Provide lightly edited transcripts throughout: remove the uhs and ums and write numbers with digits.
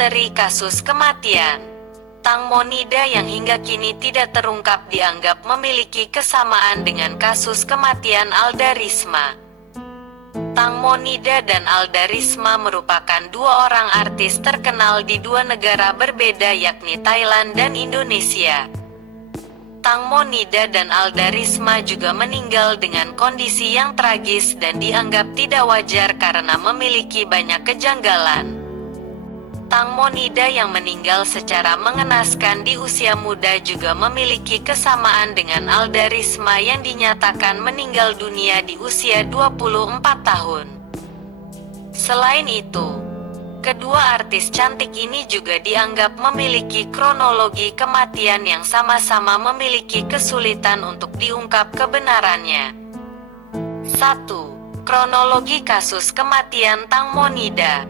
misteri kasus kematian Tang Monida yang hingga kini tidak terungkap dianggap memiliki kesamaan dengan kasus kematian Alda Risma. Tang Monida dan Alda Risma merupakan dua orang artis terkenal di dua negara berbeda yakni Thailand dan Indonesia. Tang Monida dan Alda Risma juga meninggal dengan kondisi yang tragis dan dianggap tidak wajar karena memiliki banyak kejanggalan. Tang Monida yang meninggal secara mengenaskan di usia muda juga memiliki kesamaan dengan Alda Risma yang dinyatakan meninggal dunia di usia 24 tahun. Selain itu, kedua artis cantik ini juga dianggap memiliki kronologi kematian yang sama-sama memiliki kesulitan untuk diungkap kebenarannya. 1. Kronologi kasus kematian Tang Monida.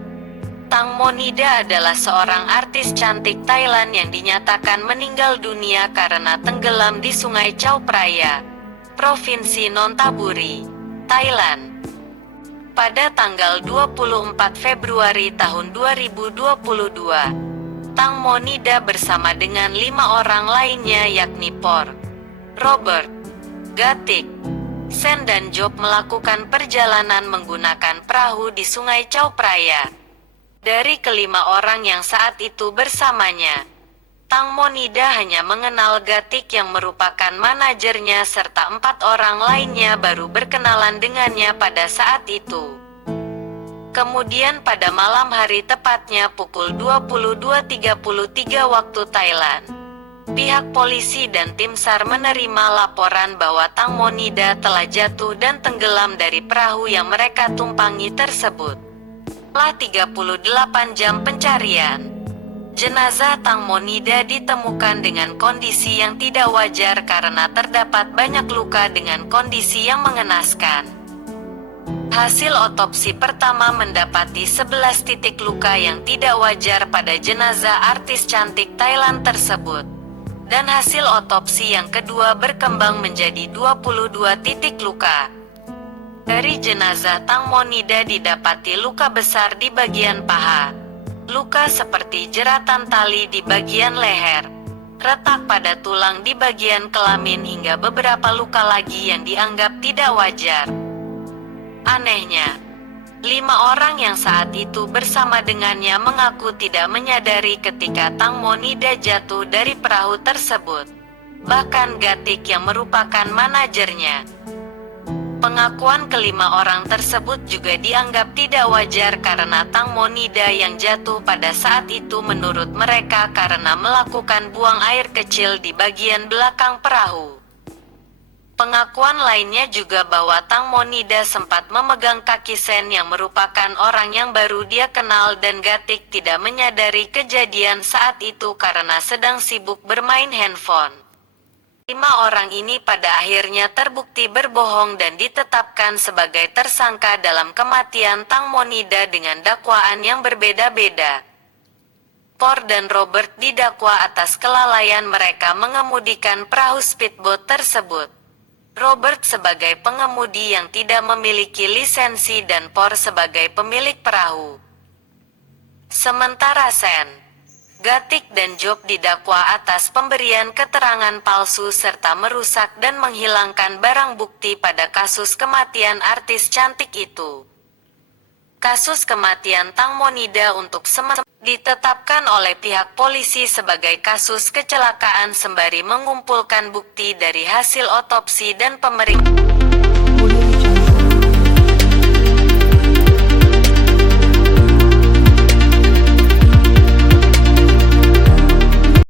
Tang Monida adalah seorang artis cantik Thailand yang dinyatakan meninggal dunia karena tenggelam di Sungai Chao Phraya, Provinsi Nonthaburi, Thailand. Pada tanggal 24 Februari tahun 2022, Tang Monida bersama dengan 5 orang lainnya yakni Por, Robert, Gatik, Sen dan Job melakukan perjalanan menggunakan perahu di Sungai Chao Phraya. Dari kelima orang yang saat itu bersamanya, Tang Monida hanya mengenal Gatik yang merupakan manajernya serta 4 orang lainnya baru berkenalan dengannya pada saat itu. Kemudian pada malam hari tepatnya pukul 22.33 waktu Thailand, pihak polisi dan tim SAR menerima laporan bahwa Tang Monida telah jatuh dan tenggelam dari perahu yang mereka tumpangi tersebut. Setelah 38 jam pencarian, jenazah Tang Monida ditemukan dengan kondisi yang tidak wajar karena terdapat banyak luka dengan kondisi yang mengenaskan. Hasil otopsi pertama mendapati 11 titik luka yang tidak wajar pada jenazah artis cantik Thailand tersebut. Dan hasil otopsi yang kedua berkembang menjadi 22 titik luka. Dari jenazah Tang Monida didapati luka besar di bagian paha, luka seperti jeratan tali di bagian leher, retak pada tulang di bagian kelamin hingga beberapa luka lagi yang dianggap tidak wajar. Anehnya, 5 orang yang saat itu bersama dengannya mengaku tidak menyadari ketika Tang Monida jatuh dari perahu tersebut. Bahkan Gatik yang merupakan manajernya. Pengakuan kelima orang tersebut juga dianggap tidak wajar karena Tang Monida yang jatuh pada saat itu menurut mereka karena melakukan buang air kecil di bagian belakang perahu. Pengakuan lainnya juga bahwa Tang Monida sempat memegang kaki Sen yang merupakan orang yang baru dia kenal dan Gatik tidak menyadari kejadian saat itu karena sedang sibuk bermain handphone. 5 orang ini pada akhirnya terbukti berbohong dan ditetapkan sebagai tersangka dalam kematian Tang Monida dengan dakwaan yang berbeda-beda. Por dan Robert didakwa atas kelalaian mereka mengemudikan perahu speedboat tersebut. Robert sebagai pengemudi yang tidak memiliki lisensi dan Por sebagai pemilik perahu. Sementara Sen, Gatik dan Job didakwa atas pemberian keterangan palsu serta merusak dan menghilangkan barang bukti pada kasus kematian artis cantik itu. Kasus kematian Tang Monida untuk sementara ditetapkan oleh pihak polisi sebagai kasus kecelakaan sembari mengumpulkan bukti dari hasil otopsi dan pemeriksaan.